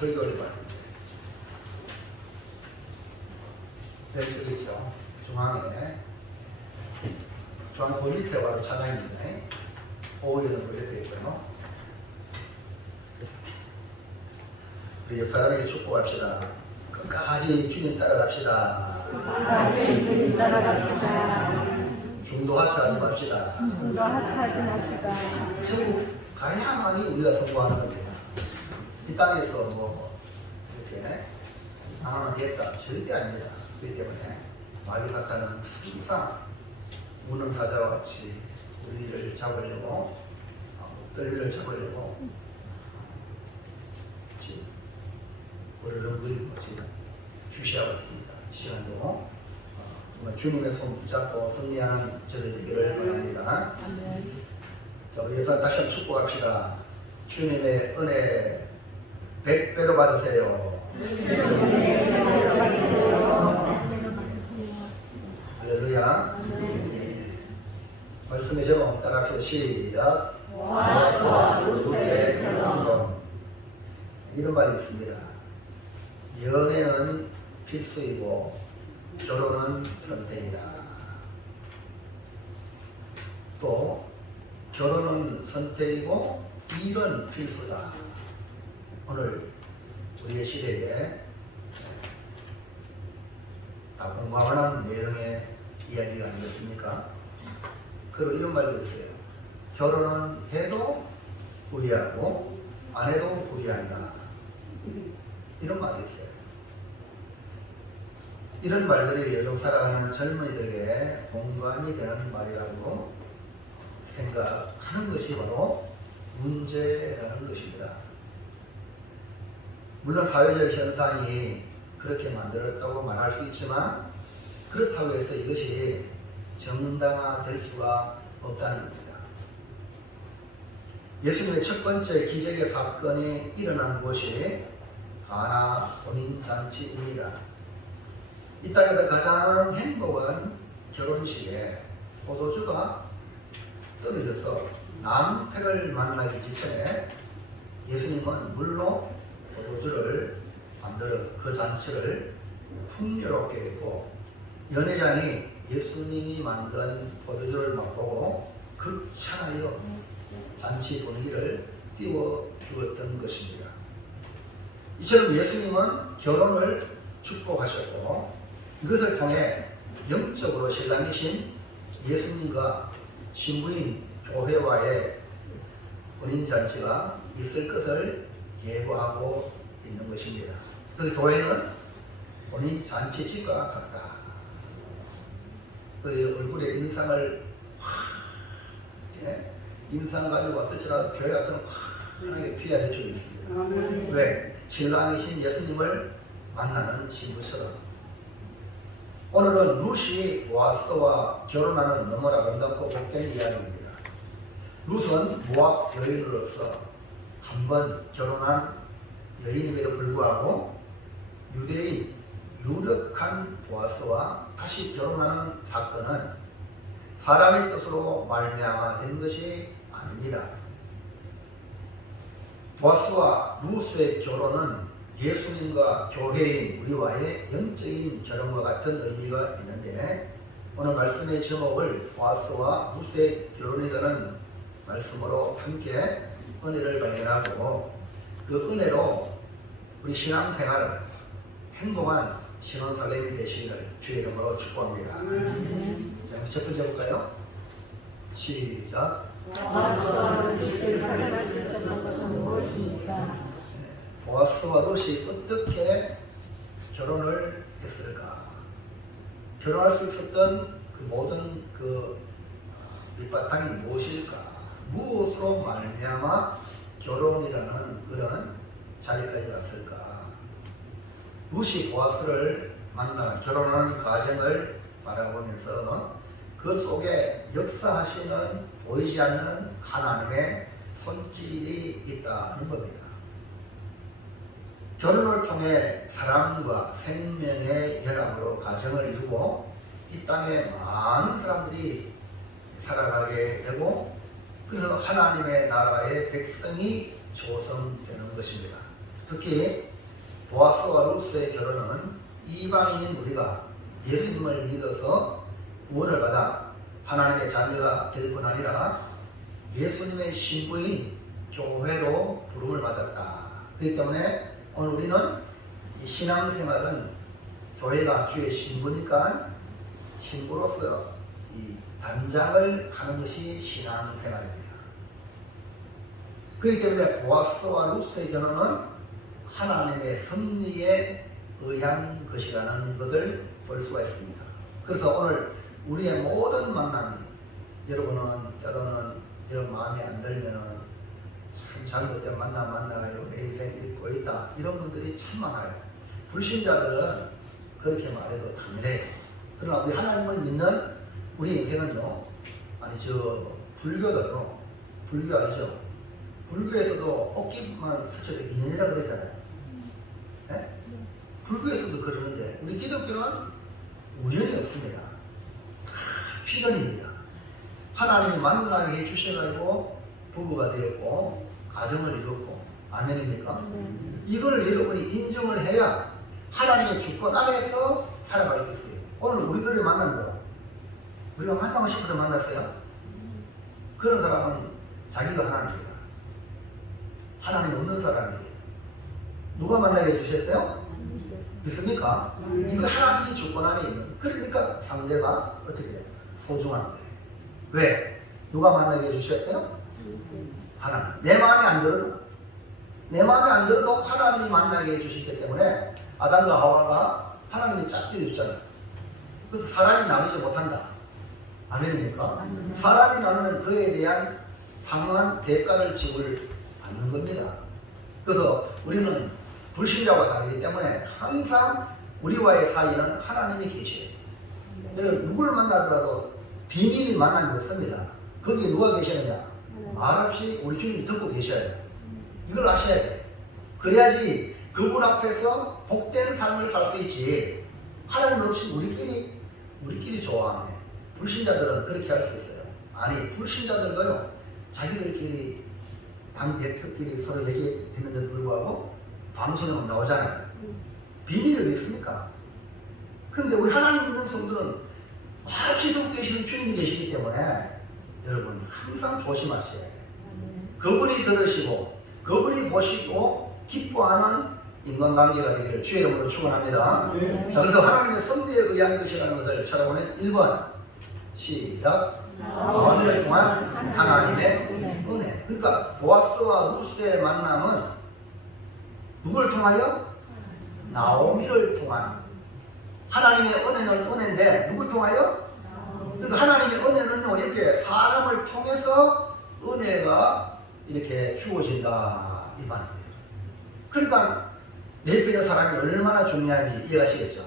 설교를 받는데 왼쪽에 있죠. 중앙에 그 밑에 바로 찬양입니다. 오기는 그 옆에 있고요. 우리 옆 사람에게 축복합시다. 끝까지 주님 따라갑시다. 끝까지 주님 따라갑시다. 중도 하차하지 맙시다. 중도 하차하지 맙시다. 가야만이 우리가 성공하는 겁니다. 이 땅에서 뭐 이렇게 안 하면 되겠다. 절대 아닙니다. 그렇기 때문에 마귀 사탄은 항상 무능 사자와 같이 우리를 잡으려고 목덜미를 잡으려고 지금 으르렁거리고 지금 주시하고 있습니다. 이 시간도 정말 주님의 손 붙잡고 승리하는 저들 되기를 바랍니다. 자, 우리 다시 한번 축복합시다. 주님의 은혜 100배로 받으세요. 할렐루야. 예. 말씀의 제목 따라합시다. 시작. 보아스와 룻의 결혼. 이런 말이 있습니다. 연애는 필수이고 결혼은 선택이다. 또 결혼은 선택이고 일은 필수다. 오늘 우리의 시대에 다 공감하는 내용의 이야기가 아니겠습니까? 그리고 이런 말도 있어요. 결혼은 해도 불이하고 안 해도 불이한다. 이런 말이 있어요. 이런 말들이 요즘 살아가는 젊은이들에게 공감이 되는 말이라고 생각하는 것이 바로 문제라는 것입니다. 물론 사회적 현상이 그렇게 만들었다고 말할 수 있지만 그렇다고 해서 이것이 정당화될 수가 없다는 겁니다. 예수님의 첫 번째 기적의 사건이 일어난 곳이 가나 혼인잔치입니다. 이 땅에서 가장 행복한 결혼식에 포도주가 떨어져서 남편을 만나기 직전에 예수님은 물로 포도주를 만들어 그 잔치를 풍요롭게 했고 연회장이 예수님이 만든 포도주를 맛보고 극찬하여 잔치 분위기를 띄워주었던 것입니다. 이처럼 예수님은 결혼을 축복하셨고 이것을 통해 영적으로 신랑이신 예수님과 신부인 교회와의 혼인잔치가 있을 것을 예고하고 있는 것입니다. 그래서 교회는 혼인잔치집과 같다. 그 얼굴에 인상을 인상 가지고 왔을지라도 교회 가서는 환하게 피해야 줄 있습니다. 왜? 신랑이신 예수님을 만나는 신부처럼. 오늘은 룻이 보아스와 결혼하는 너무나 아름답고 복된 이야기입니다. 룻은 모압 여인으로서 한 번 결혼한 여인임에도 불구하고 유대인 유력한 보아스와 다시 결혼하는 사건은 사람의 뜻으로 말미암아 된 것이 아닙니다. 보아스와 룻의 결혼은 예수님과 교회인 우리와의 영적인 결혼과 같은 의미가 있는데 오늘 말씀의 제목을 보아스와 룻의 결혼이라는 말씀으로 함께 은혜를 발견하고 그 은혜로 우리 신앙생활 행복한 신혼살림이 되시기를 주의 이름으로 축복합니다. 자, 첫 번째 볼까요? 시작. 보아스와 룻이 어떻게 결혼을 했을까? 결혼할 수 있었던 그 모든 그 밑바탕이 무엇일까? 무엇으로 말미암아 결혼이라는 그런 자리까지 왔을까? 룻이 보아스를 만나 결혼하는 과정을 바라보면서 그 속에 역사하시는 보이지 않는 하나님의 손길이 있다는 겁니다. 결혼을 통해 사랑과 생명의 연합으로 가정을 이루고 이 땅에 많은 사람들이 살아가게 되고 그래서 하나님의 나라의 백성이 조성되는 것입니다. 특히 보아스와 루스의 결혼은 이방인인 우리가 예수님을 믿어서 구원을 받아 하나님의 자녀가 될 뿐 아니라 예수님의 신부인 교회로 부름을 받았다. 그렇기 때문에 오늘 우리는 이 신앙생활은 교회가 주의 신부니까 신부로서 이 단장을 하는 것이 신앙생활입니다. 그렇기 때문에 보아스와 루스의 결혼은 하나님의 섭리에 의한 것이라는 것을 볼 수가 있습니다. 그래서 오늘 우리의 모든 만남이 여러분은 때로는 이런 마음이 안 들면은 참 잘못된 만나가요. 내 인생 잃고 있다. 이런 분들이 참 많아요. 불신자들은 그렇게 말해도 당연해요. 그러나 우리 하나님을 믿는 우리 인생은요. 아니 불교도요. 불교 알죠? 불교에서도 어깨만 스쳐도 인연이라고 그러잖아요. 네? 불교에서도 그러는데 우리 기독교는 우연이 없습니다. 다 필연입니다. 하나님이 만나게 해주셔가지고 부부가 되었고 가정을 이뤘고 아멘입니까? 이걸 여러분이 인정을 해야 하나님의 주권 안에서 살아갈 수 있어요. 오늘 우리들이 만난다. 우리가 만나고 싶어서 만났어요. 그런 사람은 자기가 하나님입니다. 하나님 없는 사람이에요. 누가 만나게 해주셨어요? 믿습니까? 이거 하나님이 주권 안에 있는. 그러니까 상대가 어떻게 해요? 소중한 거예요. 왜? 누가 만나게 해주셨어요? 하나님. 내 마음에 안 들어도 하나님이 만나게 해주셨기 때문에 아담과 하와가 하나님이 짝지어줬잖아요. 그래서 사람이 나누지 못한다. 아멘입니까? 사람이 나누면 그에 대한 상응한 대가를 지불 않는 겁니다. 그래서 우리는 불신자와 다르기 때문에 항상 우리와의 사이는 하나님이 계셔요. 누굴 만나더라도 비밀 만남이 없습니다. 거기에 누가 계시느냐? 말없이 우리 주님이 듣고 계셔야 돼요. 이걸 아셔야 돼요. 그래야지 그분 앞에서 복된 삶을 살 수 있지. 하나님 없이 우리끼리 좋아하네. 불신자들은 그렇게 할 수 있어요. 아니 불신자들도요. 자기들끼리 당대표끼리 서로 얘기했는데도 불구하고 방송에 나오잖아요. 비밀이 어디 있습니까? 그런데 우리 하나님 믿는 성도는 말없이 듣고 계시는 주님이 계시기 때문에 여러분 항상 조심하셔야 돼요. 그분이 들으시고 그분이 보시고 기뻐하는 인간관계가 되기를 주의 이름으로 축원합니다. 자, 그래서 하나님의 섭리에 의한 것이라는 것을 찾아보면 1번 시작. 나오미를 통한 하나님의 은혜. 그러니까 보아스와 루스의 만남은 누구를 통하여? 나오미를 통한. 하나님의 은혜는 은혜인데 누굴 통하여? 그러니까 하나님의 은혜는요 이렇게 사람을 통해서 은혜가 이렇게 주어진다 이 말입니다. 그러니까 내 편의 사람이 얼마나 중요한지 이해하시겠죠?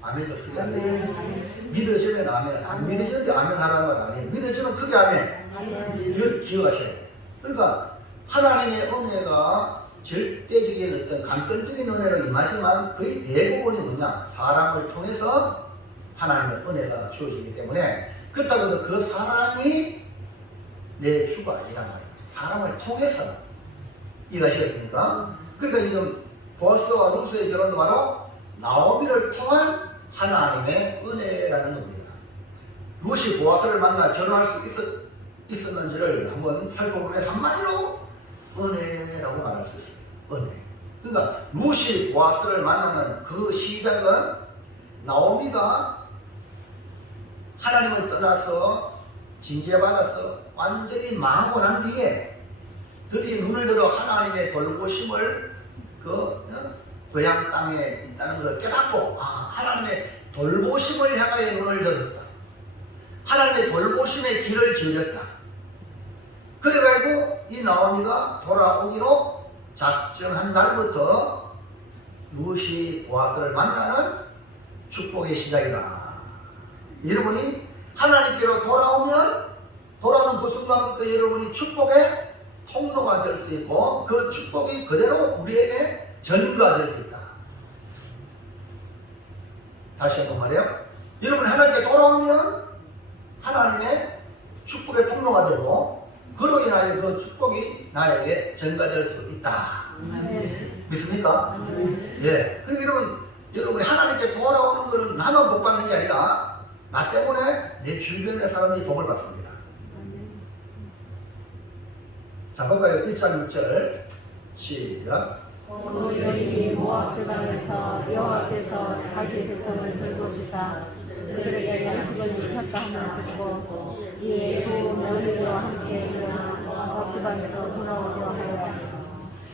아멘이죠. 크게 하세요. 믿어지면 아멘. 안 믿어지는데 아멘 하라는 건 아니에요. 믿어지면 크게 아멘. 이걸 기억하셔야 돼요. 그러니까 하나님의 은혜가 절대적인 어떤 강권적인 은혜로 임하지만 거의 대부분이 뭐냐? 사람을 통해서 하나님의 은혜가 주어지기 때문에 그렇다고 해도 그 사람이 내 주가 아니란 말이에요. 사람을 통해서. 이해하시겠습니까? 그러니까 지금 보아스와 루스의 결혼도 바로 나오미를 통한 하나님의 은혜라는 겁니다. 루시 보아스를 만나 결혼할 수 있었는지를 한번 살펴보면 한마디로 은혜라고 말할 수 있어요. 은혜. 그러니까 루시 보아스를 만나는 그 시작은 나오미가 하나님을 떠나서 징계받아서 완전히 망하고 난 뒤에 드디어 눈을 들어 하나님의 돌보심을 고향 땅에 있다는 것을 깨닫고 하나님의 돌보심을 향하여 눈을 들었다. 하나님의 돌보심의 길을 기울였다. 그래가지고 이 나오미가 돌아오기로 작정한 날부터 루시 보아스를 만나는 축복의 시작이다. 여러분이 하나님께로 돌아오는 그 순간부터 여러분이 축복의 통로가 될 수 있고 그 축복이 그대로 우리에게 전가될 수 있다. 다시 한번 말해요. 여러분이 하나님께 돌아오면 하나님의 축복의 통로가 되고 그로 인하여 그 축복이 나에게 전가될 수 있다. 믿습니까? 예. 그러니까 여러분이 하나님께 돌아오는 것은 나만 복 받는 게 아니라 나 때문에 내 주변의 사람이 복을 받습니다. 자, 볼까요? 1장 6절 시작. 그 여인이 모압 지방에서 여호와께서 자기 백성을 돌보시사 그들에게 양식을 주셨다 하며 듣고 이에 두 며느리와 함께 일어나 모압 지방에서 돌아오려 하여.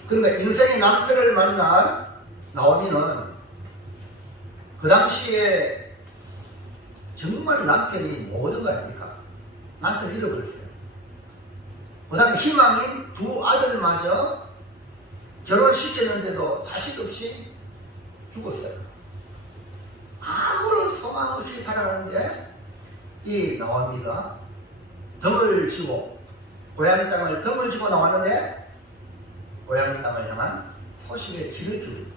그러니까 인생의 남편을 만난 나오미는 그 당시에 정말 남편이 모든 거 아닙니까? 남편을 잃어버렸어요. 그 다음에 희망인 두 아들마저 결혼시켰는데도 자식 없이 죽었어요. 아무런 소망 없이 살아가는데 이 나오미가 덤을 지고 고향 땅을 덤을 지고 나왔는데 고향 땅을 향한 소식의 길을 기울입니다.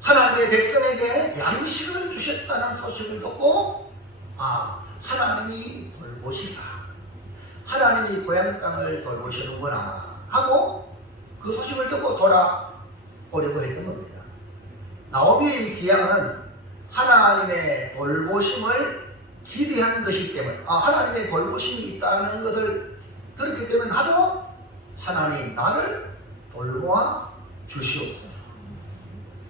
하나님의 백성에게 양식을 주셨다는 소식을 듣고 하나님이 돌보시사 하나님이 고향 땅을 돌보시는구나 하고 그 소식을 듣고 돌아오려고 했던 겁니다. 나오미의 귀향은 하나님의 돌보심을 기대한 것이기 때문에 하나님의 돌보심이 있다는 것을 들었기 때문에 나도 하나님 나를 돌보아 주시옵소서.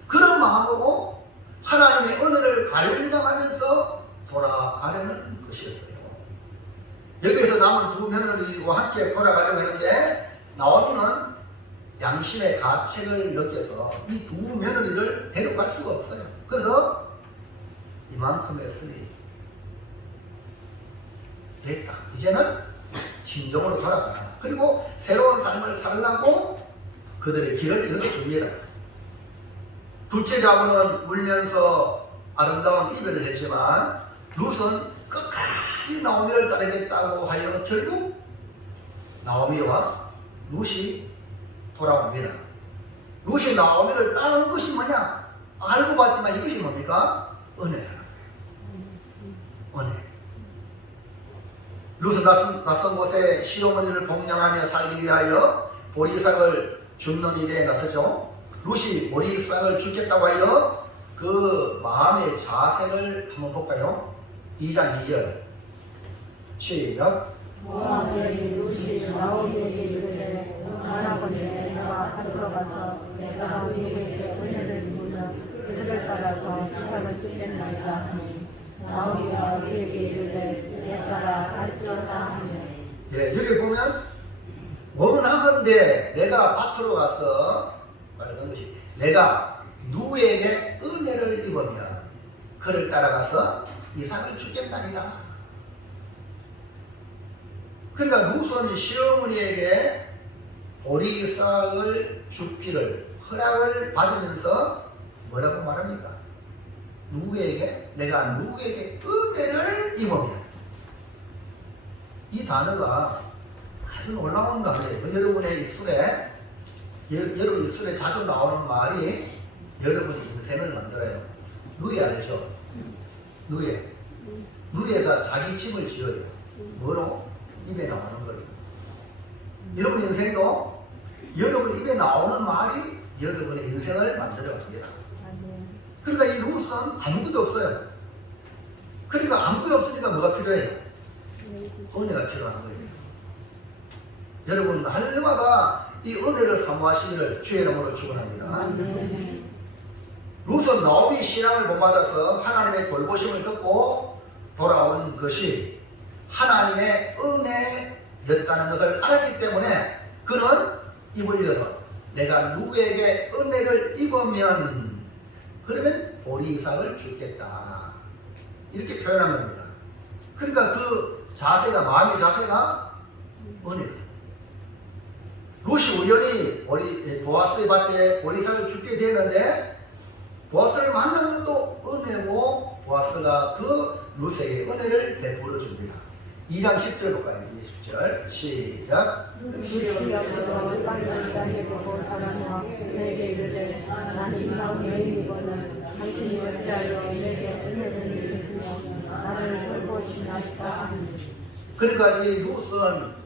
그런 마음으로 하나님의 은혜를 갈망하면서 돌아가려는 것이었어요. 여기에서 남은 두 며느리와 함께 돌아가려고 했는데 나오미는 양심의 가책을 느껴서 이 두 며느리를 데려갈 수가 없어요. 그래서 이만큼의 쓴이 됐다. 이제는 진정으로 돌아가라. 그리고 새로운 삶을 살라고 그들의 길을 열어줍니다. 둘째 자분은 울면서 아름다운 이별을 했지만 룻은 끝까지 나오미를 따르겠다고 하여 결국 나오미와 룻이 돌아옵니다. 룻이 나오미를 따르는 것이 뭐냐? 알고 봤지만 이것이 뭡니까? 은혜다. 은혜. 룻은 낯선 곳에 시어머니를 복양하며 살기 위하여 보리삭을 줍는 일에 나서죠. 룻이 보리삭을 주겠다고 하여 그 마음의 자세를 한번 볼까요? 2장 2절 시작. 모압 여인 룻이 나오미에게 이르되 나라거니에 내가 앞으로 가서 내가 우리에게 은혜를 입으면 그를 따라서 지상을 찢겠나이다 하니 나오미가 그에게 이르되 내 따라 갈지어다 하며. 예, 여기 보면 원하건대 내가 밭으로 가서 말하는 것이 내가 누구에게 은혜를 입으면 그를 따라가서 이삭을 주겠나이다. 그러니까 룻은 시어머니에게 보리삭을 주기를 허락을 받으면서 뭐라고 말합니까? 누구에게? 내가 누구에게 은혜를 입으면. 이 단어가 아주 놀라운 단어예요. 여러분의 입술에 여러분 입술에 자주 나오는 말이 여러분의 인생을 만들어요. 누에 알죠? 누에가 자기 짐을 지어요. 뭐로? 입에 나오는 거예요. 여러분 인생도 여러분 입에 나오는 말이 여러분의 인생을 만들어 갑니다. 그러니까 이 룻은 아무것도 없어요. 그러니까 아무것도 없으니까 뭐가 필요해요? 은혜가 필요한 거예요. 여러분 날마다 이 은혜를 사모하시기를 주의 이름으로 축원합니다. 룻은 나오미 신앙을 본받아서 하나님의 돌보심을 듣고 돌아온 것이 하나님의 은혜였다는 것을 알았기 때문에 그는 입을 열어 내가 누구에게 은혜를 입으면 그러면 보리삭을 주겠다 이렇게 표현한 겁니다. 그러니까 그 자세가 마음의 자세가 은혜다. 룻이 우연히 보아스의 밭에 보리삭을 주게 되는데 보아스를 만난 것도 은혜고 보아스가 그 룻에게 은혜를 베풀어 줍니다. 2장 10절 볼까요? 20절 시작. 룻이 앞으로 빨리 보고 사랑하여 내게 이르되 나는 이방 여인이거든 당신이 어찌하여 내게 은혜를 입으시며 나를 돌보시나이까 하니. 그러니까 이 룻은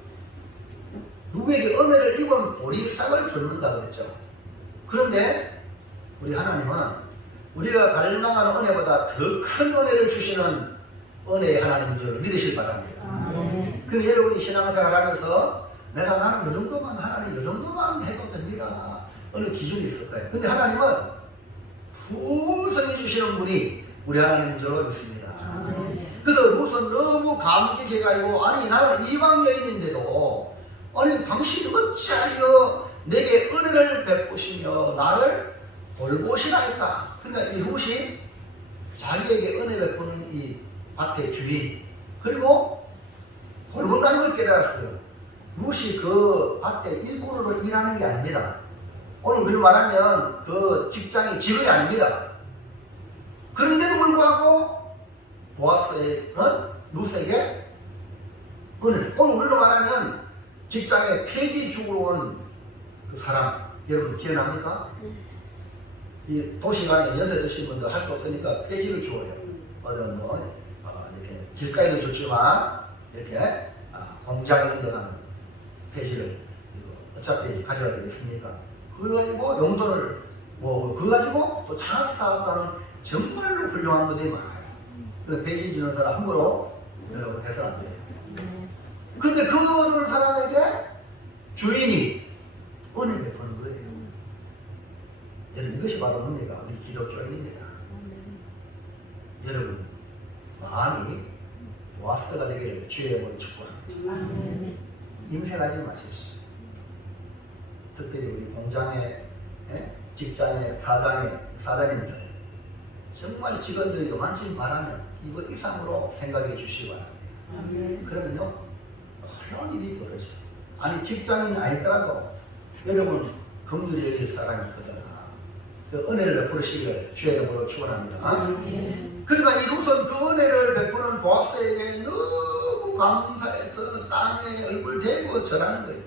누구에게 은혜를 입은 보리삭을 줍는다 그랬죠. 그런데 우리 하나님은 우리가 갈망하는 은혜보다 더 큰 은혜를 주시는 은혜의 하나님인 줄 믿으실 바랍니다. 그럼 여러분이 신앙생활 하면서 내가 나는 이 정도만 하나님 이 정도만 해도 됩니다. 어느 기준이 있을 거예요. 근데 하나님은 풍성히 주시는 분이 우리 하나님인 줄 믿습니다. 그래서 룻은 너무 감격해가지고 아니 나는 이방 여인인데도 아니 당신이 어찌하여 내게 은혜를 베푸시며 나를 돌보시나 했다. 그러니까 이 룻이 자기에게 은혜 베푸는 이 밭의 주인 그리고 돌본다는 걸 깨달았어요. 룻이 그 밭의 일꾼으로 일하는 게 아닙니다. 오늘 우리로 말하면 그 직장의 직원이 아닙니다. 그런데도 불구하고 보아스는 룻에게 은혜를 오늘 우리로 말하면 직장에 폐지 주고 온 그 사람 여러분 기억납니까? 이 도시간에 연세 드신 분들 할 거 없으니까 폐지를 주어요. 어떤 뭐 이렇게 길가에도 줬지만 이렇게 공장 이런 데 가면 폐지를 어차피 가져가야 되겠습니까? 그래가지고 용돈을 뭐 그거 가지고 또 장학사업가는 정말로 훌륭한 분들이 많아요. 그래서 폐지 주는 사람 함부로 여러분 해서는 안 돼요. 근데 그 주는 사람에게 주인이 은혜를 베푸는 거예요. 여러분 이것이 바로 뭡니까? 우리 기독교인입니다. 여러분 마음이 보아스가 되기를 주의 이름으로 축복합니다. 임생하지 마십시오. 특별히 우리 공장에 직장에 사장님들 정말 직원들이 요만치 바라면 이거 이상으로 생각해 주시기 바랍니다. 그러면요 홀로 일이 벌어져요. 아니 직장인이 아니더라도 여러분 긍휼히 여길 사람이 있거든. 그 은혜를 베푸시기를 주의 이름으로 축원합니다. 그러니까 이 룻은 그 은혜를 베푸는 보아스에게 너무 감사해서 땅에 얼굴 대고 절하는 거예요.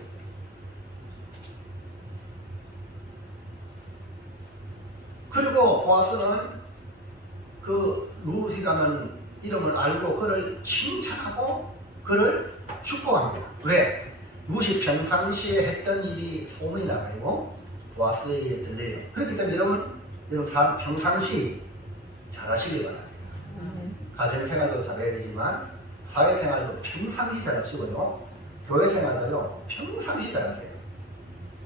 그리고 보아스는 그 룻이라는 이름을 알고 그를 칭찬하고 그를 축복합니다. 왜? 룻이 평상시에 했던 일이 소문이 나가지고 보아스에게 들려요. 그렇기 때문에 여러분 평상시 잘하시기 바랍니다. 가정생활도 잘해야 되지만 사회생활도 평상시 잘하시고요. 교회생활도요 평상시 잘하세요.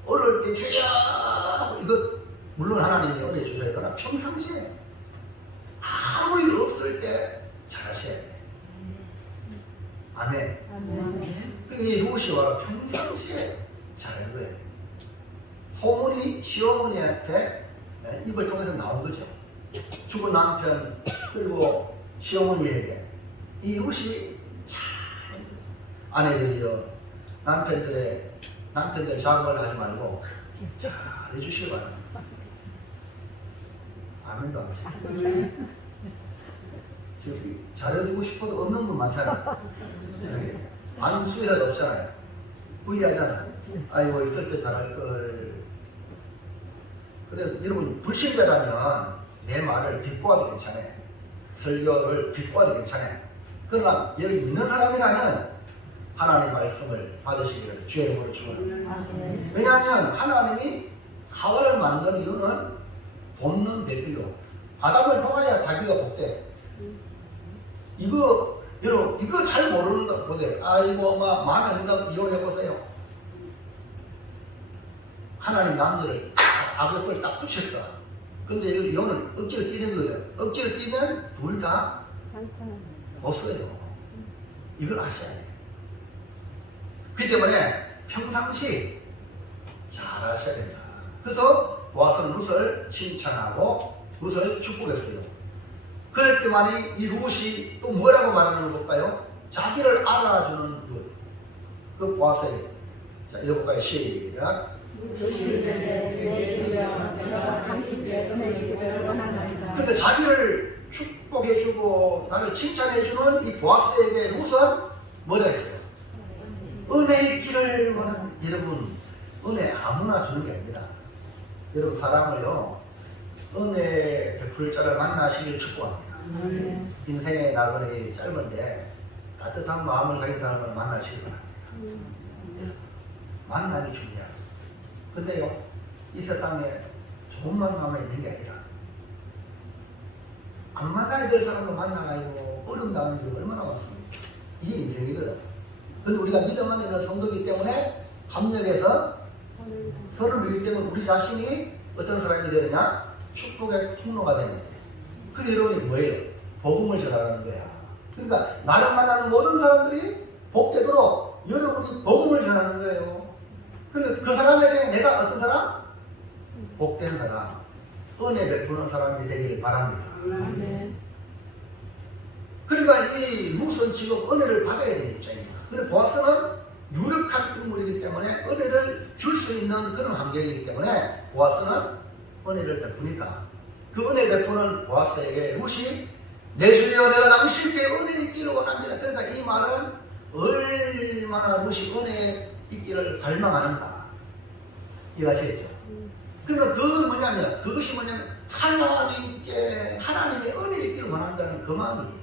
어릴 때 주여 하고 이거 물론 하나님이 은혜 주셔야 그러나 평상시에 아무 일 없을 때 잘하셔야 돼요. 아멘. 이 룻이와 평상시에 잘한 거예요. 소문이 시어머니한테 입을 통해서 나온 거죠. 죽은 남편 그리고 시어머니에게 이 룻이 잘 아내들이요 남편들 작은 하지 말고 잘 해주시기 바랍니다. 아멘도 안 하시고 지금 잘해주고 싶어도 없는 분 많잖아요. 안수의사가 없잖아요. 부의하잖아. 아이고 있을 때 잘할 걸. 근데 여러분 불신자라면 내 말을 비꼬아도 괜찮아요. 설교를 비꼬아도 괜찮아요. 그러나 여러분 믿는 사람이라면 하나님의 말씀을 받으시기를 주의 이름으로 축원합니다. 왜냐하면 하나님이 하와를 만든 이유는 돕는 배필로 아담을 도와야 자기가 복돼. 이거 여러분 이거 잘 모르는 분들 아이고 마음에 안 든다고 이혼해보세요. 하나님 남들을 악역을 딱 붙였어. 근데 이혼을 억지로 뛰는 거거든. 억지로 뛰면 둘 다 못 써요. 이걸 아셔야 돼요. 그렇기 때문에 평상시 잘 하셔야 된다. 그래서 보아스는 룻을 칭찬하고 룻을 축복했어요. 그랬더니 이 룻이 또 뭐라고 말하는 걸까요? 자기를 알아주는 룻. 그 보아스에게. 자, 읽어볼까요? 시작. 그러니까 자기를 축복해주고 나를 칭찬해주는 이 보아스에게 룻은 뭐라 했어요? 은혜의 길을 원하는. 여러분 은혜 아무나 주는 게 아닙니다. 여러분 사람을요 은혜 베풀 자를 만나시길 축복합니다. 인생의 나그네 짧은데 따뜻한 마음을 가진 사람을 만나시길 바랍니다. 만남이 중요해요. 근데요 이 세상에 좋은 만남만 있는 게 아니라 안 만나야 될 사람도 만나가지고 어려움 당하는 경우가 얼마나 많습니까? 이게 인생이거든. 근데 우리가 믿음 안에 있는 성도이기 때문에 합력해서 서로를 믿기 때문에 우리 자신이 어떤 사람이 되느냐? 축복의 통로가 됩니다. 그래서 여러분이 뭐예요? 복음을 전하라는 거야. 그러니까 나를 만나는 모든 사람들이 복되도록 여러분이 복음을 전하는 거예요. 그러니까 그 사람에 대해 내가 어떤 사람? 복된 사람, 은혜 베푸는 사람이 되기를 바랍니다. 아멘. 그러니까 이 룻은 지금 은혜를 받아야 되는 입장입니다. 근데 보아스는 유력한 인물이기 때문에 은혜를 줄 수 있는 그런 환경이기 때문에 보아스는 은혜를 베푸니까 그 은혜 베푸는 보아스에게 룻이 내 주여 내가 당신께 은혜 있기를 원합니다. 그러니까 이 말은 얼마나 룻이 은혜 있기를 갈망하는가 이해하시겠죠? 그러니까 그것이 뭐냐면 하나님의 은혜 있기를 원한다는 그 마음이에요.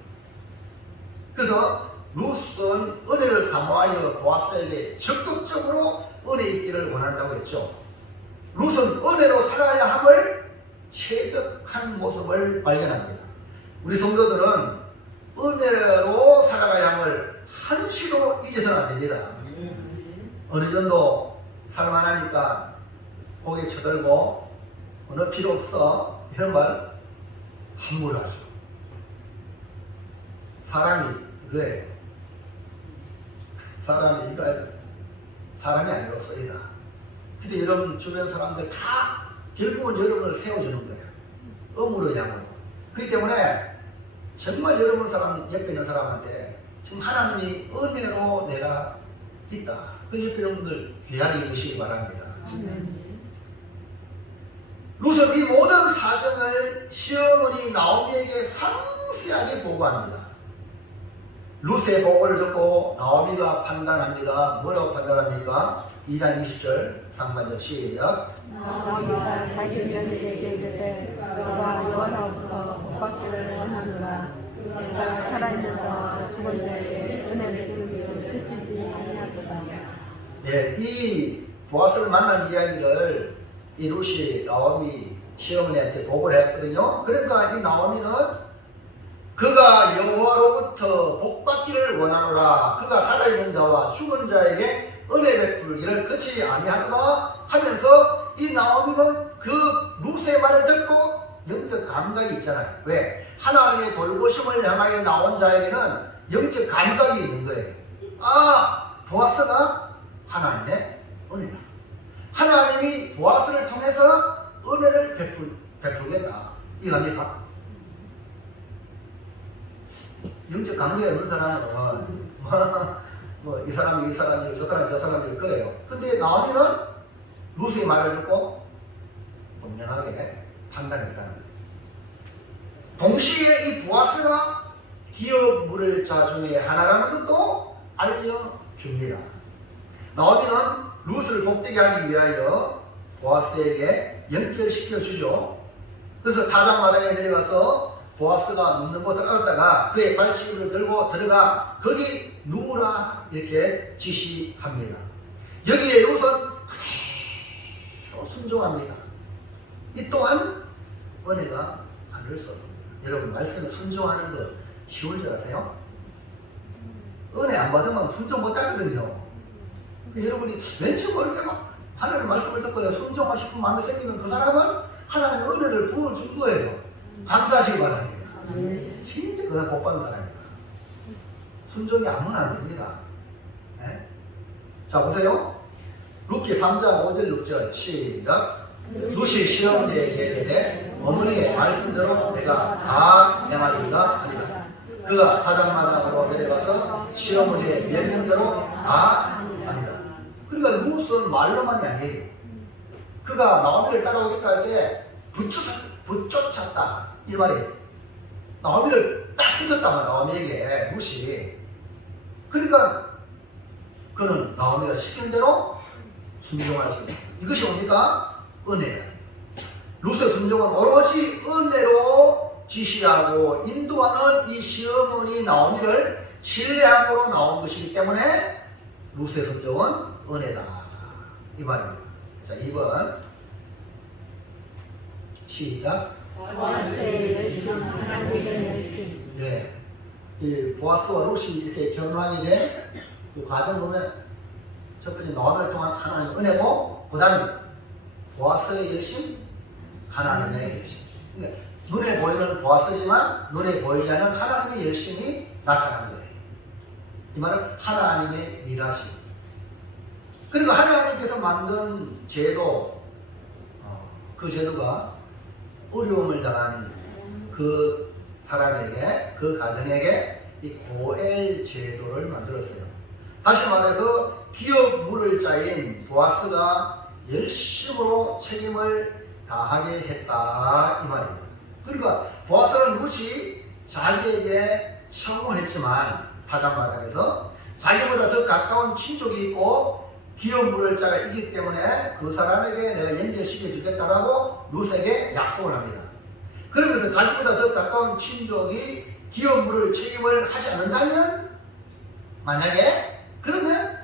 그래서 룻은 은혜를 사모하여 보아스에게 적극적으로 은혜 있기를 원한다고 했죠. 룻은 은혜로 살아야 함을 체득한 모습을 발견합니다. 우리 성도들은 은혜로 살아가야 함을 한시도 잊어서는 안 됩니다. 어느 정도 살만하니까 고개 쳐들고 너 필요 없어 이런 말 함부로 하죠. 사람이 이거예요. 사람이 아니로서이다. 근데 여러분 주변 사람들 다 결국은 여러분을 세워주는 거예요. 음으로 양으로. 그렇기 때문에 정말 여러분 사람 옆에 있는 사람한테 지금 하나님이 은혜로 내가 있다. 그 옆에 있는 분들 귀하게 여기시기 바랍니다. 룻은 이 모든 사정을 시어머니 나오미에게 상세하게 보고합니다. 룻의 보고를 듣고 나오미가 판단합니다. 뭐라고 판단합니까? 2장 20절 상반절 시작. 나오미가 자기 며느리에게 이르되 너가 여호와로부터 복받기를 원하노라. 내가 살아있어서 죽은 자에게 은혜를 베푸기를 그치지 아니하도다. 예, 이 보아스를 만난 이야기를 이 룻이 나오미 시어머니한테 보고를 했거든요. 그러니까 이 나오미는 그가 여호와로부터 복받기를 원하노라. 그가 살아있는 자와 죽은 자에게 은혜 베풀기를 그치지 아니하도다 하면서 이 나오미는 그 룻의 말을 듣고 영적 감각이 있잖아요. 왜? 하나님의 돌보심을 향하여 나온 자에게는 영적 감각이 있는 거예요. 아, 보아스가 하나님의 은혜다. 하나님이 보아스를 통해서 은혜를 베풀겠다. 이겁니까? 영적 관계에 없는 사람은 이 사람이 저 사람이 저 사람이 그래요. 근데 나오미는 룻의 말을 듣고 분명하게 판단했다는 거예요. 동시에 이 보아스가 기업 물을 자 중에 하나라는 것도 알려줍니다. 나오미는 룻을 복되게 하기 위하여 보아스에게 연결시켜 주죠. 그래서 타작마당에 내려가서 보아스가 눕는 곳을 알았다가 그의 발치구를 들고 들어가 거기 누우라 이렇게 지시합니다. 여기에 룻은 그대로 순종합니다. 이 또한 은혜가 아닐 수 없습니다. 여러분 말씀에 순종하는 거 쉬운 줄 아세요? 은혜 안 받으면 순종 못 하거든요. 여러분이 왠지 모르게 막 하나님의 말씀을 듣고 순종하고 싶은 마음이 생기면 그 사람은 하나님의 은혜를 부어준 거예요. 감사하시기 바랍니다. 진짜 그 사람 복 받은 사람입니다. 순종이 아무나 안 됩니다. 네? 자 보세요. 룻기 3장 5절 6절 시작. 룻이 시어머니에게 이르되 어머니의 말씀대로 내가 다 해마리이다 하니라. 그가 타작마당으로 내려가서 시어머니의 명령대로 다 하니라. 그러니까 룻은 말로만이 아니에요. 그가 나오미를 따라오겠다 할 때 붙쫓았다 이 말이에요. 나오미를 딱 붙였단 말이야. 나오미에게 룻이. 그러니까 그는 나오미가 시키는 대로 순종할 수 있어요. 이것이 뭡니까? 은혜다. 룻의 순종은 오로지 은혜로 지시하고 인도하는 이 시어머니 나오미를 신뢰함으로 나온 것이기 때문에 룻의 순종은 은혜다 이 말입니다. 자 2번 시작. 보아스의 열심 하나님의 열심. 예. 이 보아스와 룻이 이렇게 결혼하게 된그 과정 보면 첫 번째 노함을 통한 하나님의 은혜고, 그 다음에 보아스의 열심, 하나님의 열심. 그러니까 눈에 보이는 보아스지만 눈에 보이지 않는 하나님의 열심이 나타나는 거예요. 이 말은 하나님의 일하심. 그리고 하나님께서 만든 제도, 그 제도가 어려움을 당한 그 사람에게, 그 가정에게 이 고엘 제도를 만들었어요. 다시 말해서 기업 물을 자인 보아스가 열심으로 책임을 다하게 했다 이 말입니다. 그러니까 보아스는 룻이 자기에게 청혼했지만 타작마당에서 자기보다 더 가까운 친족이 있고 기업 물을 자가 있기 때문에 그 사람에게 내가 연결시켜 주겠다라고 룻에게 약속을 합니다. 그러면서 자기보다 더 가까운 친족이 기업 물을 책임을 하지 않는다면, 만약에 그러면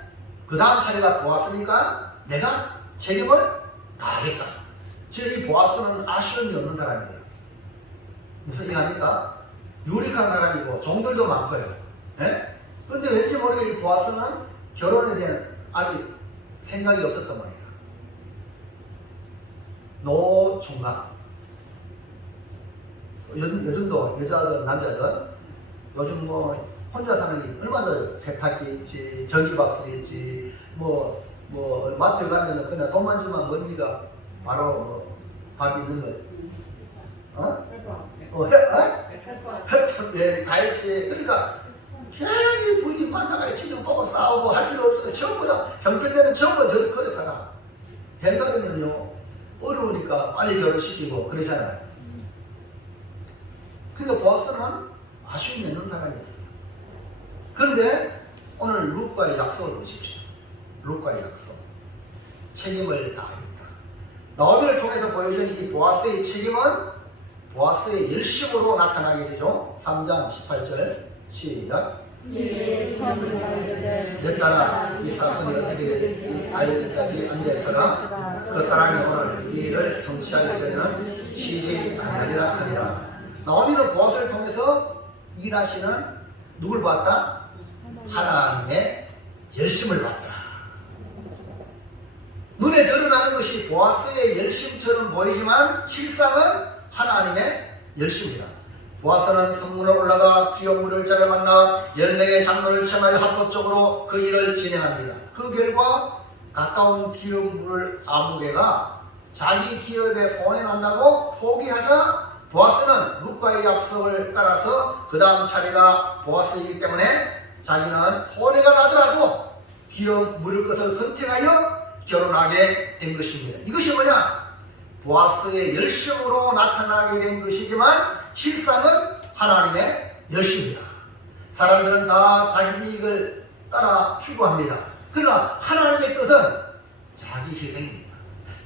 그 다음 차례가 보았으니까 내가 책임을 다하겠다. 즉 이 보아스는 아쉬움이 없는 사람이에요. 무슨 얘기합니까? 유력한 사람이고 종들도 많고요. 예? 근데 왠지 모르게 이 보아스는 결혼에 대한 아직 생각이 없었던 모양이에요. 노총각. 요즘도 여자든 남자든 요즘 뭐 혼자 사는 게 얼마나 세탁기 있지, 전기밥솥 있지, 뭐 마트 가면은 그냥 돈만 주면 뭡니까? 바로 뭐 밥이 있는 거예요. 예, 다 있지. 그러니까 괜히 부인 만나가 지금 보고 싸우고 할 필요 없어요. 전부 다 형편되면 전부 저를 그래 살아. 현가리는요 어려우니까 빨리 결혼시키고 그러잖아요. 그러니까 보아스는 아쉬움이 있는 사람이었어요. 그런데 오늘 룻과의 약속을 보십시오. 룻과의 약속. 책임을 다하겠다. 나오미를 통해서 보여준 이 보아스의 책임은 보아스의 열심으로 나타나게 되죠. 3장 18절 시작. 내 딸아 이 사건이 어떻게 될지 알기까지 앉아있어라. 그 사람이 오늘 이 일을 성취하기 전에는 쉬지 아니하리라 하니라. 나오미는 보아스를 통해서 일하시는 누굴 봤다? 하나님의 열심을 봤다. 눈에 드러나는 것이 보아스의 열심처럼 보이지만 실상은 하나님의 열심이다. 보아스는 성문에 올라가 기업 물을 자를 만나 14개의 장로를 청하여 합법적으로 그 일을 진행합니다. 그 결과 가까운 기업 물을 아무개가 자기 기업에 손해 난다고 포기하자 보아스는 룻과의 약속을 따라서 그 다음 차례가 보아스이기 때문에 자기는 손해가 나더라도 기업 물을 것을 선택하여 결혼하게 된 것입니다. 이것이 뭐냐? 보아스의 열심으로 나타나게 된 것이지만 실상은 하나님의 열심이다. 사람들은 다 자기 이익을 따라 추구합니다. 그러나 하나님의 뜻은 자기 희생입니다.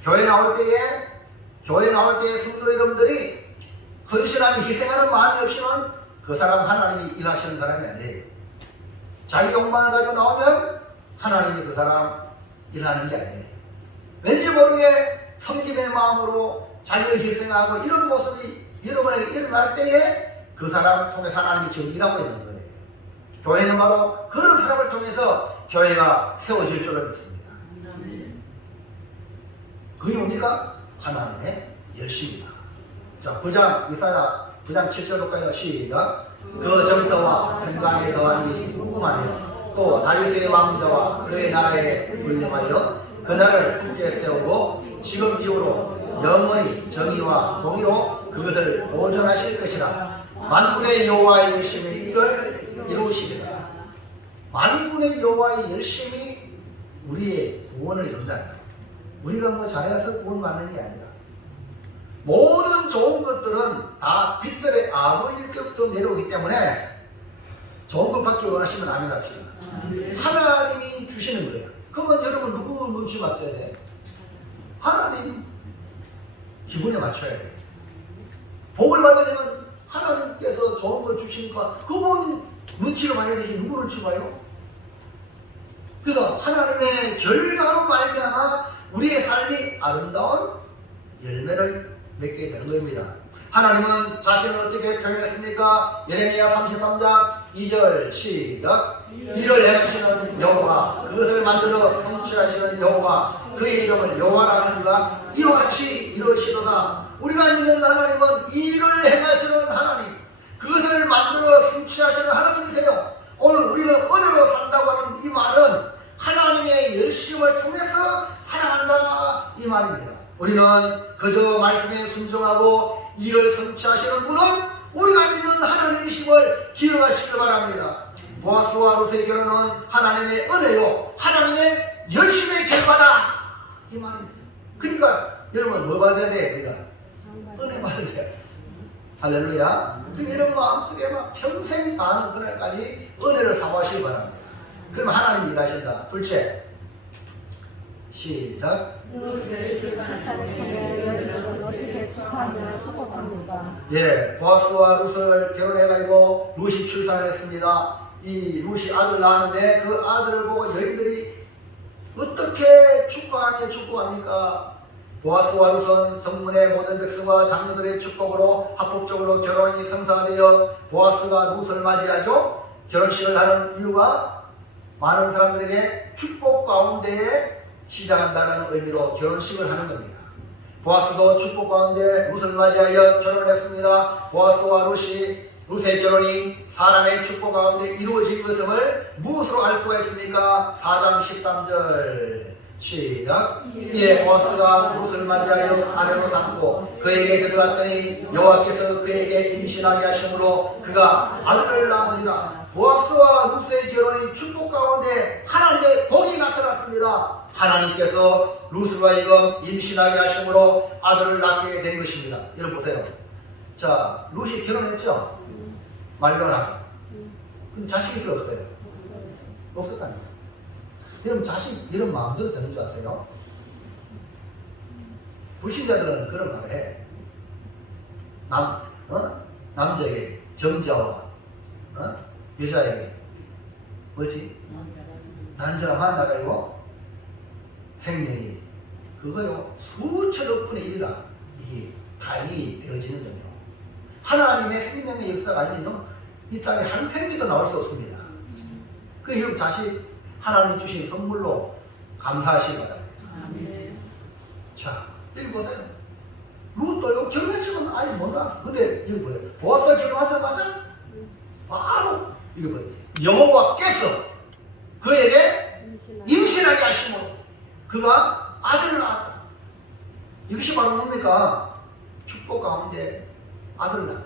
교회 나올 때에 성도 여러분들이 헌신하며 희생하는 마음이 없이는 그 사람 하나님이 일하시는 사람이 아니에요. 자기 욕망을 가지고 나오면 하나님이 그 사람 일하는 게 아니에요. 왠지 모르게 섬김의 마음으로 자기를 희생하고 이런 모습이 여러분에게 일어날 때에 그 사람을 통해서 하나님이 지금 일하고 있는 거예요. 교회는 바로 그런 사람을 통해서 교회가 세워질 줄을 믿습니다. 그게 뭡니까? 하나님의 열심입니다. 자, 9장 이사야 9장 7절 볼까요? 시작. 그 정서와 평강에 더하니 무궁하며 또 다윗의 왕자와 그의 나라에 울림하여 그 나라를 굳게 세우고 지금 이후로 영원히 정의와 공의로 그것을 보존하실 것이라. 만군의 여호와의 열심이 이걸 이루시리라. 만군의 여호와의 열심이 우리의 구원을 이룬다는 거예요. 우리가 뭐 잘해서 구원 받는 게 아니라 모든 좋은 것들은 다 빛들의 아버지일 때부터 내려오기 때문에 좋은 것 받기 원하시면 아멘 합시다. 하나님이 주시는 거예요. 그러면 여러분 누구 눈치 맞춰야 돼? 하나님 기분에 맞춰야 돼. 복을 받으려면 하나님께서 좋은 걸 주시니까 그분 눈치를 봐야 되지 누구 눈치 봐요? 그래서 하나님의 결과로 말미암아 우리의 삶이 아름다운 열매를 맺게 되는 겁니다. 하나님은 자신을 어떻게 표현했습니까? 예레미야 33장 2절 시작. 이를 행하시는 여호와, 그것을 만들어 성취하시는 여호와, 그의 이름을 여호와라 하는 이가 이와 같이 이루시도다. 우리가 믿는 하나님은 이를 행하시는 하나님, 그것을 만들어 성취하시는 하나님이세요. 오늘 우리는 은혜로 산다고 하는 이 말은 하나님의 열심을 통해서 살아간다 이 말입니다. 우리는 그저 말씀에 순종하고 이를 성취하시는 분은 우리가 믿는 하나님이심을 기억하시길 바랍니다. 보아스와 룻의 결혼은 하나님의 은혜요, 하나님의 열심의 결과다 이 말입니다. 그러니까 여러분 뭐 받아야 돼? 우리가 은혜 받아야 돼. 할렐루야. 그럼 이런 마음속에 막 평생 다하는 그날까지 은혜를 사모하시기 바랍니다. 그럼 하나님이 일하신다. 둘째 시작. 어떻게 축하하며 축복합니까? 예, 보아스와 룻을 결혼해가지고 룻이 출산을 했습니다. 이 룻이 아들 낳았는데 그 아들을 보고 여인들이 어떻게 축복합니까? 보아스와 룻은 성문의 모든 백성과 장로들의 축복으로 합법적으로 결혼이 성사되어 보아스가 룻을 맞이하죠. 결혼식을 하는 이유가 많은 사람들에게 축복 가운데에 시작한다는 의미로 결혼식을 하는 겁니다. 보아스도 축복 가운데 룻을 맞이하여 결혼을 했습니다. 보아스와 룻의 결혼이 사람의 축복 가운데 이루어진 것을 무엇으로 알 수가 있습니까? 4장 13절 시작. 이에 보아스가 룻을 맞이하여 아내로 삼고 그에게 들어갔더니 여호와께서 그에게 임신하게 하심으로 그가 아들을 낳으니라. 보아스와 룻의 결혼이 축복 가운데 하나님의 복이 나타났습니다. 하나님께서 룻으로 하여금 임신하게 하심으로 아들을 낳게 된 것입니다. 여러분 보세요. 자, 룻이 결혼했죠? 말도 안 하고. 근데 자식이 있어 없어요? 없었다니까. 여러분 자식 이런 마음대로 되는 줄 아세요? 불신자들은 그런 말을 해. 남자에게 정자와 여자에게 뭐지? 남자가 만나가지고 생명이 그거요 수천억 분의 1이라 이게 타임이 되어지는 거요. 하나님의 생명의 역사가 아니면 이 땅에 한 생기도 나올 수 없습니다. 그래서 여러분 자식 하나님이 주신 선물로 감사하시기 바랍니다. 자, 여기 보세요. 룻도요 결혼했지만 아니 뭔가 근데 여기 보세요. 보아스가 결혼하자마자 바로 이거 뭐예요? 여호와께서 그에게 임신하게 하심으로 그가 아들을 낳았다. 이것이 바로 뭡니까? 축복 가운데 아들을 낳았다.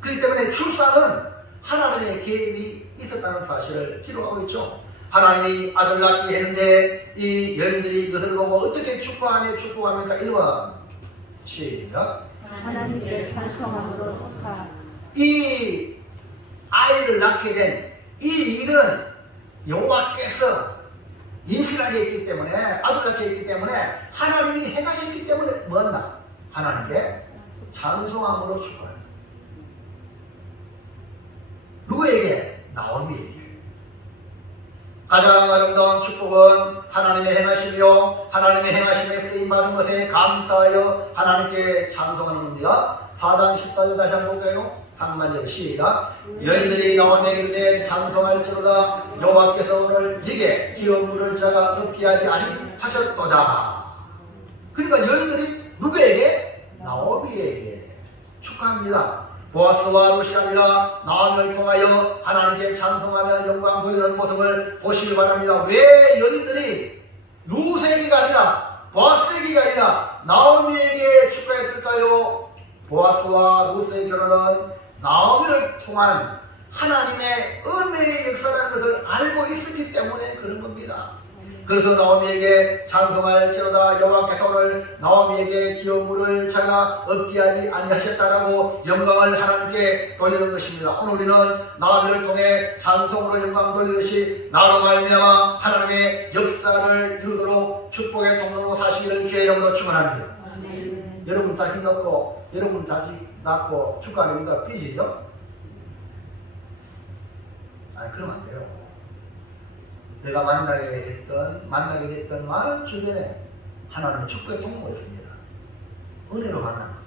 그렇기 때문에 출산은 하나님의 계획이 있었다는 사실을 기록하고 있죠. 하나님이 아들 낳게 했는데 이 여인들이 이것을 보고 어떻게 축복합니까? 1번 시작. 하나님께 찬송함으로 축하. 이 아이를 낳게 된 이 일은 여호와께서 임신하게 했기 때문에 아들 낳게 했기 때문에 하나님이 행하셨기 때문에 뭐한다? 하나님께 찬송함으로 축복합니다. 누구에게? 나오미에게. 가장 아름다운 축복은 하나님의 행하심이요 하나님의 행하심에 쓰임받은 것에 감사하여 하나님께 찬송하는 겁니다. 4장 14절 다시 한번 볼까요? 상반절 시작. 여인들이 나오미에게 이르되 찬송할지로다 여호와께서 오늘 네게 기름 물을 자가 없게 하지 아니하셨도다. 그러니까 여인들이 누구에게? 나오미에게 축하합니다. 보아스와 룻이 아니라 나오미를 통하여 하나님께 찬송하며 영광 돌리는 모습을 보시기 바랍니다. 왜 여인들이 룻에게가 아니라 보아스에게가 아니라 나오미에게 축하했을까요? 보아스와 룻의 결혼은 나오미를 통한 하나님의 은혜의 역사라는 것을 알고 있었기 때문에 그런 겁니다. 그래서 나오미에게 찬송할지로다 여호와께서 오늘 나오미에게 기름 물을 자가 없게 하지 아니하셨다라고 영광을 하나님께 돌리는 것입니다. 오늘 우리는 나오미를 통해 찬송으로 영광 돌리듯이 나로 말미암아 하나님의 역사를 이루도록 축복의 통로로 사시기를 주의 이름으로 축원합니다. 여러분 자식 낳고 여러분 자식 낳고 축하하는 게 삐지죠? 아니 그러면 안 돼요. 내가 만나게 됐던 많은 주변에 하나님의 축복의 통로가 있습니다. 은혜로 만나는 겁니다.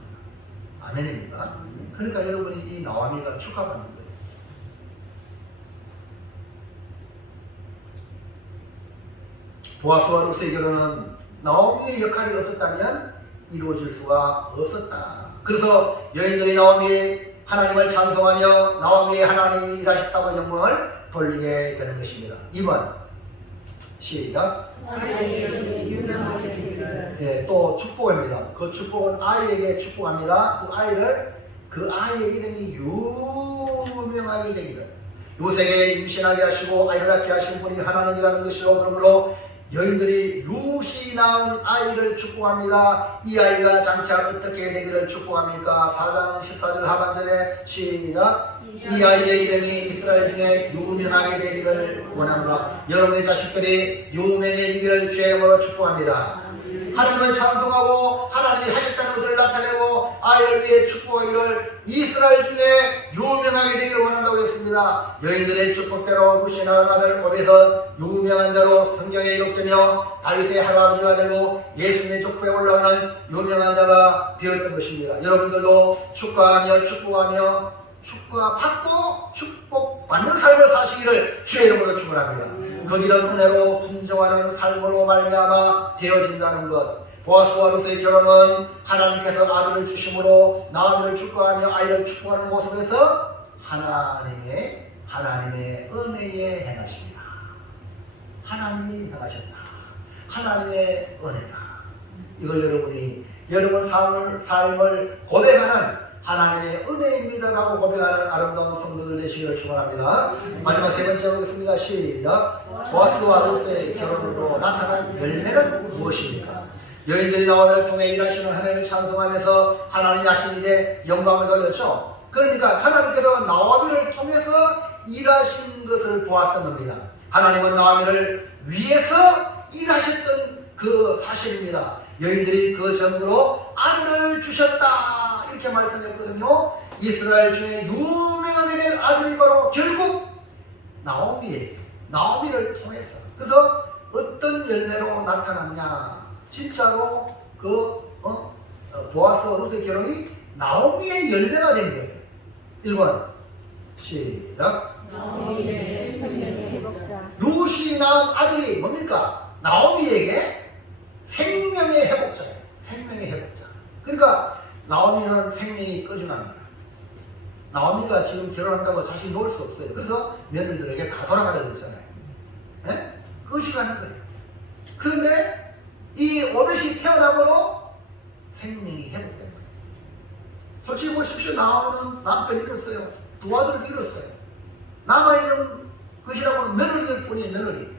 아멘입니까? 그러니까 여러분이 이 나오미가 축하받는 거예요. 보아스와 루스의 결혼은 나오미의 역할이 없었다면 이루어질 수가 없었다. 그래서 여인들이 나오미 하나님을 찬송하며 나오미의 하나님이 일하셨다고 영광을 돌리게 되는 것입니다. 2번 시작. 아이에게 유명하게 되기를. 예, 또 축복입니다. 그 축복은 아이에게 축복합니다. 그 아이의 이름이 유명하게 되기를. 요셉에게 임신하게 하시고 아이를 낳게 하신 분이 하나님이라는 것이로, 그러므로 여인들이 룻이 낳은 아이를 축복합니다. 이 아이가 장차 어떻게 되기를 축복합니까? 4장 14절 하반절에 시작. 이 아이의 이름이 이스라엘 중에 유명하게 되기를 원합니다. 여러분의 자식들이 유명해지기를 주의 이름으로 축복합니다. 하나님을 찬송하고 하나님이 하셨다는 것을 나타내고 아이를 위해 축복하기를 이스라엘 중에 유명하게 되기를 원한다고 했습니다. 여인들의 축복대로 룻이 낳은 아들 오벳은 유명한 자로 성경에 기록되며 다윗의 할아버지가 되고 예수님의 족보에 올라가는 유명한 자가 되었던 것입니다. 여러분들도 축하하며 축복하며 축복받고 축복받는 삶을 사시기를 주의 이름으로 축원합니다. 그 길은 은혜로 순종하는 삶으로 말미암아 되어진다는 것. 보아스와 룻의 결혼은 하나님께서 아들을 주심으로 나오미를 축복하며 아이를 축복하는 모습에서 하나님의 은혜에 행하십니다. 하나님이 행하셨다. 하나님의 은혜다. 이걸 여러분 삶을 고백하는 하나님의 은혜입니다라고 고백하는 아름다운 성도들 되시기를 축원합니다. 마지막 세 번째 보겠습니다. 시작. 보아스와 룻의 결혼으로 나타난 열매는 무엇입니까? 여인들이 나오미를 통해 일하시는 하나님을 찬송하면서 하나님이 하신 일에 영광을 돌렸죠. 그러니까 하나님께서 나오미를 통해서 일하신 것을 보았던 겁니다. 하나님은 나오미를 위해서 일하셨던 그 사실입니다. 여인들이 그 전부로 아들을 주셨다 이렇게 말씀했거든요. 이스라엘 중에 유명하게 될 아들이 바로 결국 나오미를 통해서. 그래서 어떤 열매로 나타났냐, 진짜로 보아스와 룻의 결혼이 나오미의 열매가 된 거예요. 1번 시작. 나오미에게 생명의 회복자. 룻이 낳은 아들이 뭡니까? 나오미에게 생명의 회복자예요. 생명의 회복자. 그러니까 나오미는 생명이 꺼져갑니다. 나오미가 지금 결혼한다고 자신이 놓을 수 없어요. 그래서 며느리들에게 다 돌아가려고 했잖아요. 네? 꺼져가는 거예요. 그런데 이 오벳이 태어나므로 생명이 회복된 거예요. 솔직히 보십시오. 나오미는 남편 잃었어요. 두 아들 잃었어요. 남아있는 것이라고는 며느리들 뿐이에요. 며느리.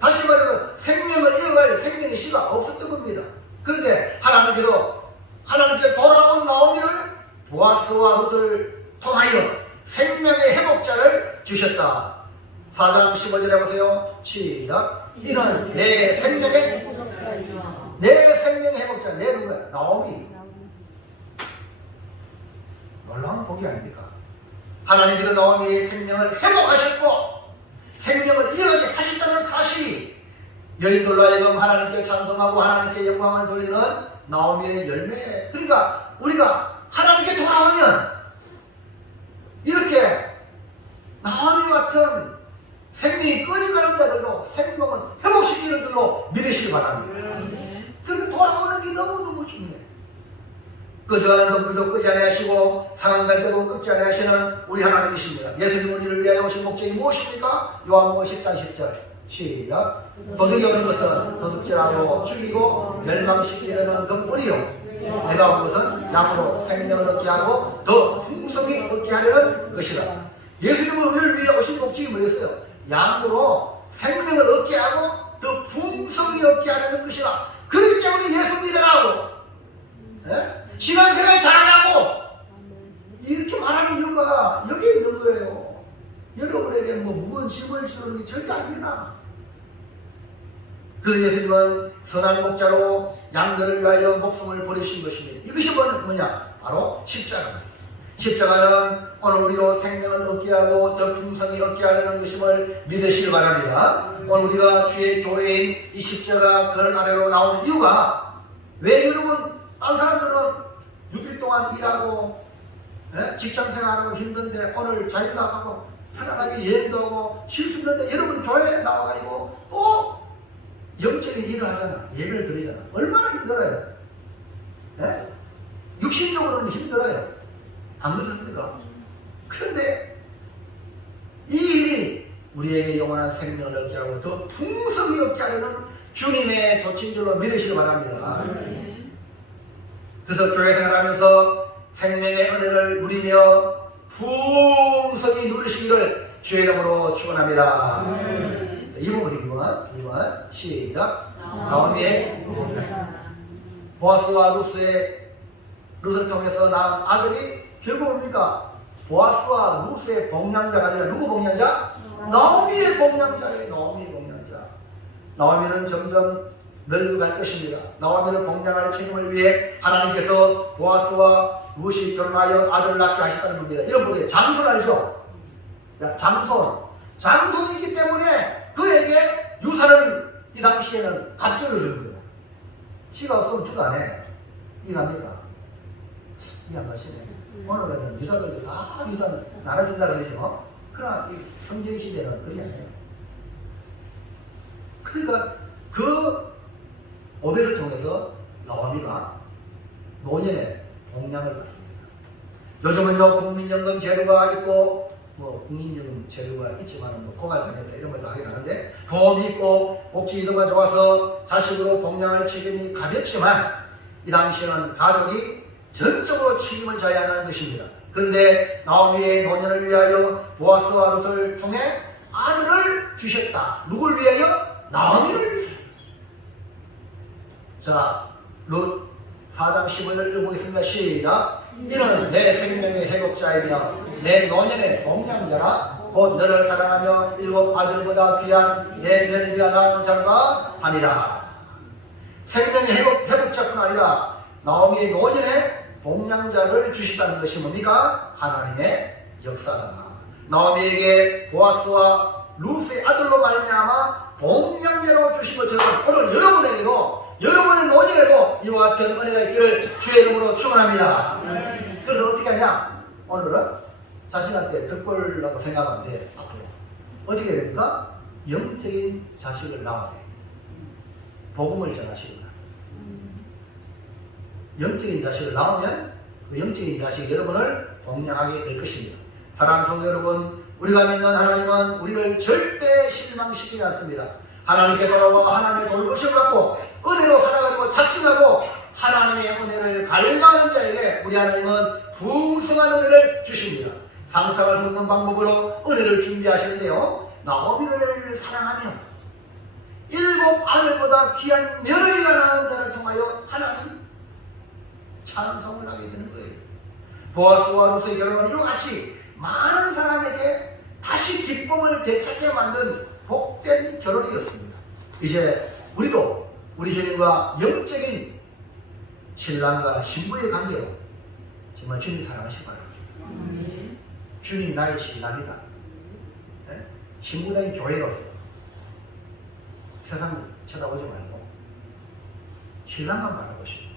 다시 말해서 생명을 이어갈 생명의 씨가 없었던 겁니다. 그런데 하나님께 돌아온 나오미를 보아스와 룻을 통하여 생명의 회복자를 주셨다. 4장 15절에 보세요. 시작. 이는 내 생명의 회복자. 내 누구야? 나오미. 놀라운 복이 아닙니까? 하나님께서 나오미의 생명을 회복하셨고 생명을 이어가게 하셨다는 사실이 여인들로 하여금 하나님께 찬송하고 하나님께 영광을 돌리는 나오미의 열매. 그러니까 우리가 하나님께 돌아오면 이렇게 나오미 같은 생명이 꺼져가는 자들로 생명을 회복시키는 줄로 믿으시기 바랍니다. 그렇게 돌아오는 게 너무너무 중요해요. 꺼져가는 덤불도 끄지 아니하시고 상한 때도 끄지 아니하시는 우리 하나님이십니다. 예수님 우리를 위하여 오신 목적이 무엇입니까? 요한복음 10장 10절 시작. 도둑이 오는 것은 도둑질하고 죽이고 멸망시키려는 것뿐이요 내가 온 것은 양으로 생명을 얻게 하고 더 풍성히 얻게 하려는 것이라. 예수님은 우리를 위해 오신 목적이 뭐였어요? 양으로 생명을 얻게 하고 더 풍성히 얻게 하려는 것이라. 그렇기 때문에 예수 믿으라고, 신앙생활 잘하라고 이렇게 말하는 이유가 여기에 있는 거예요. 여러분에게 무거운 짐을 지르는 게 절대 아닙니다. 그래서 예수님은 선한 목자로 양들을 위하여 목숨을 버리신 것입니다. 이것이 뭐냐? 바로 십자가입니다. 십자가는 오늘 우리로 생명을 얻게 하고 더 풍성히 얻게 하려는 것임을 믿으시길 바랍니다. 오늘 우리가 주의 교회인 이 십자가 별 아래로 나오는 이유가, 왜 여러분, 다른 사람들은 동안 일하고 직장생활하고 힘든데 오늘 자유도 하고 편안하게 여행도 하고 쉴 수 있는데 여러분이 교회에 나와가지고 또 영적인 일을 하잖아. 예배를 드리잖아. 얼마나 힘들어요. 육신적으로는 힘들어요. 안 그렇습니까? 그런데 이 일이 우리에게 영원한 생명을 얻게 하고 더 풍성히 얻게 하려는 주님의 조치인 줄로 믿으시기 바랍니다. 그래서 교회 생활하면서 생명의 은혜를 누리며 풍성히 누리시기를 주의 이름으로 축원합니다. 2번부터 2번 시작. 나오미의 복양자. 보아스와 룻을 통해서 낳은 아들이 결국 뭡니까? 보아스와 룻의 복양자가 아니라 누구 복양자? 나오미의 복양자예요. 나오미 복양자. 나오미는 점점 늙어갈 것입니다. 나오미를 복양할 책임을 위해 하나님께서 보아스와 룻이 결혼하여 아들을 낳게 하셨다는 겁니다. 이런 분들 장손 알죠? 장손이기 때문에 그에게 유산을 이 당시에는 갑절로 주는 거예요. 씨가 없으면 주도 안 해. 이해갑니까? 이해 안 가시네. 오늘은 여자들도 다 유산 나눠준다 그러죠. 그러나 이 성경 시대는 그렇지 않아요. 그러니까 그 오벳을 통해서 나오미가 노년에 복양을 받습니다. 요즘은요 국민연금 제도가 있고 국민연금 제도가 있지만 고갈당했다 이런 것도 하긴 하는데 보험이 있고 복지제도가 좋아서 자식으로 복양할 책임이 가볍지만 이 당시에는 가족이 전적으로 책임을 져야 하는 것입니다. 그런데 나오미의 노년을 위하여 보아스와 룻을 통해 아들을 주셨다. 누굴 위하여? 나오미를 위하여. 자, 룻 4장 15절 읽어보겠습니다. 시작. 이는 내 생명의 회복자이며 내 노년의 복양자라. 곧 너를 사랑하며 7 아들보다 귀한 내 며느리가 낳은 자가 아니라. 생명의 회복자뿐 아니라 나오미의 노년에 복양자를 주셨다는 것이 뭡니까? 하나님의 역사다. 나오미에게 보아스와 룻의 아들로 말미암아 복양자로 주신 것처럼 오늘 여러분에게도 여러분의 노년에도 이와 같은 은혜가 있기를 주의 이름으로 축원합니다. 그래서 어떻게 하냐? 오늘은 자신한테 득벌라고 생각하는데 앞으로 어떻게 해야 됩니까? 영적인 자식을 낳으세요. 복음을 전하시구나. 영적인 자식을 낳으면 그 영적인 자식 여러분을 복양하게 될 것입니다. 사랑하는 성도 여러분, 우리가 믿는 하나님은 우리를 절대 실망시키지 않습니다. 하나님께 돌아와 하나님의 돌보심을 받고 은혜로 살아가려고 작정하고 하나님의 은혜를 갈망하는 자에게 우리 하나님은 풍성한 은혜를 주십니다. 상상할 수 없는 방법으로 은혜를 준비하시는데요. 나오미를 사랑하며 7 아들보다 귀한 며느리가 낳은 자를 통하여 하나님 찬송을 하게 되는 거예요. 보아스와 룻의 결혼은 이와 같이 많은 사람에게 다시 기쁨을 되찾게 만든 복된 결혼이었습니다. 이제 우리도 우리 주님과 영적인 신랑과 신부의 관계로 정말 주님 사랑하시기 바랍니다. 주님 나의 신랑이다. 신부된 교회로서 세상 쳐다보지 말고 신랑만 바라보시고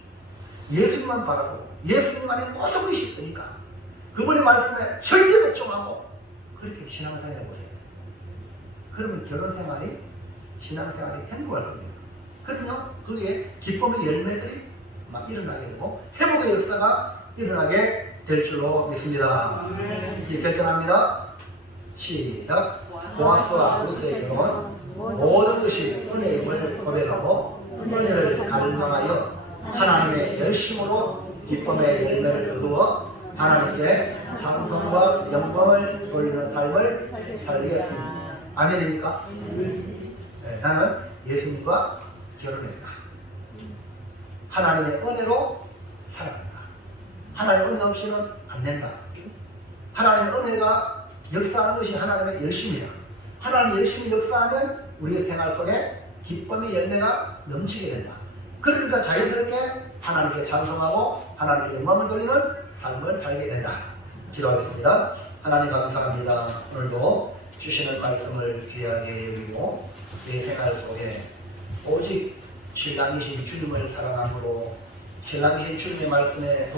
예수님만 바라보고 예수님 안에 모든 것이 있으니까 그분의 말씀에 절대 복종하고 그렇게 신앙생활 해보세요. 그러면 결혼생활이 신앙생활이 행복할 겁니다. 그러면요 거기에 기쁨의 열매들이 막 일어나게 되고 회복의 역사가 일어나게 될 줄로 믿습니다. 이제 결정합니다. 시작. 보아스와 룻의 결혼 모든 것이 은혜임을 고백하고 은혜를 갈망하여 하나님의 열심으로 기쁨의 열매를 거두어 하나님께 찬송과 영광을 돌리는 삶을 살겠습니다. 아멘입니까? 네, 나는 예수님과 결혼했다. 하나님의 은혜로 살아간다. 하나님의 은혜 없이는 안 된다. 하나님의 은혜가 역사하는 것이 하나님의 열심이다. 하나님의 열심히 역사하면 우리의 생활 속에 기쁨의 열매가 넘치게 된다. 그러니까 자연스럽게 하나님께 찬송하고 하나님께 영광을 돌리는 삶을 살게 된다. 기도하겠습니다. 하나님 감사합니다. 오늘도 주시는 말씀을 귀하게 여기고 내 생활 속에 오직 신랑이신 주님을 사랑함으로 신랑이신 주님의 말씀에